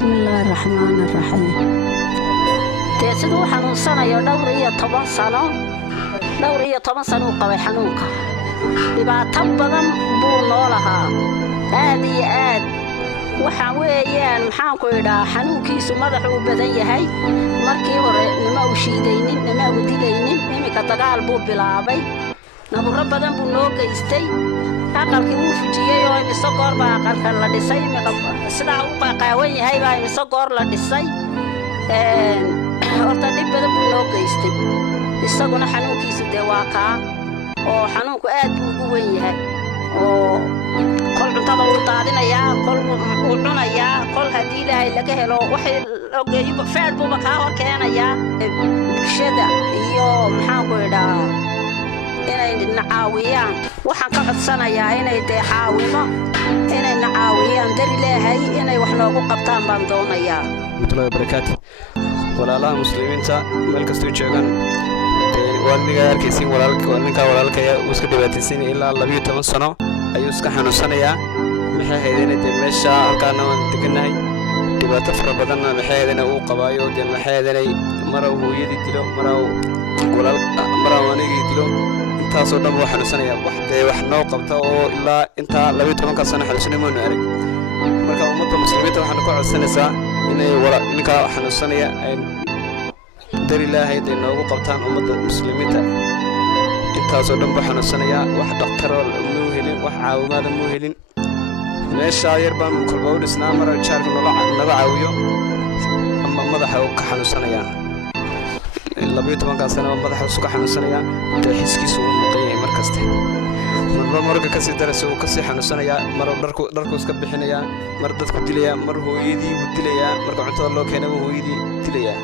بسم الله الرحمن الرحيم تأسدوا حنون سنة يا دورية 10 سنة دورية 10 سنة وقوي حنونك ببعض تبضا بونولها هذه آد وحويان محاكو إلى حنوكيسو مدحو بدنيهي markii hore nama u shiidaynin nama u dilaynin imika dagaal buu bilaabay naburo badan buu noo geystay aqalkii uu fujiyay oo imisa goor baa aqalkan la dhisay imika sida uu qaqaawan yahay baa imisa goor la dhisay horta dib badan buu noo geystay isaguna xanuunkiisu dee waa kaa oo xanuunku aad buu ugu weyn yahay oo kol cuntada uu daadinayaa kol uu cunayaa kol haddii ilaahay laga helo waxay ogeeyba feer buuba kaa hor keenayaa bulshada iyo maxaanku idhaa inay nacaawiyaan waxaan ka codsanayaa inay dee caawimo inay nacaawiyaan dari leehay inay wax noogu qabtaan baan doonayaa warahmatullahi wabarakaatu walaalaha muslimiinta meel kastoo joogan waaniga arkaysiin walaalkaya uu iska dhibaataysan ilaa 12 sano ayuu iska xanuunsanayaa maxay haydeen dee meesha halkaana waan deganahay dhibaato fara badan maxay haydeen uu qabaayo dee maxay haydeen maraw hooyadii dilo maraw anigii dilo intaasoo dhan wuu xanuunsanayaa wax noo qabta oo ilaa inta 12 sano xanuunsanaymo arag marka ummadda muslimiinta waxaan ku codsanaysaa inay ninka xanuunsanaya ay dari ilaahay ay noogu qabtaan ummadda muslimiinta intaasoo dhan buu xanuunsanayaa wax dhakhtar oo muu helin wax caawimaad muu helin meesha yar baan kolba u dhisnaa mar jaarka naga caawiyo ama madaxa uu ka xanuunsanayaa 12 sano madaxa uu ka xanuunsanayaa xiskiisu uu muqayay markaste marka ka sii darasay uu ka sii xanuunsanayaa mar dharku iska bixinayaa mar dadku dilayaa mar hooyadii uu dilayaa marka cuntada loo keenay hooyadii dilayaa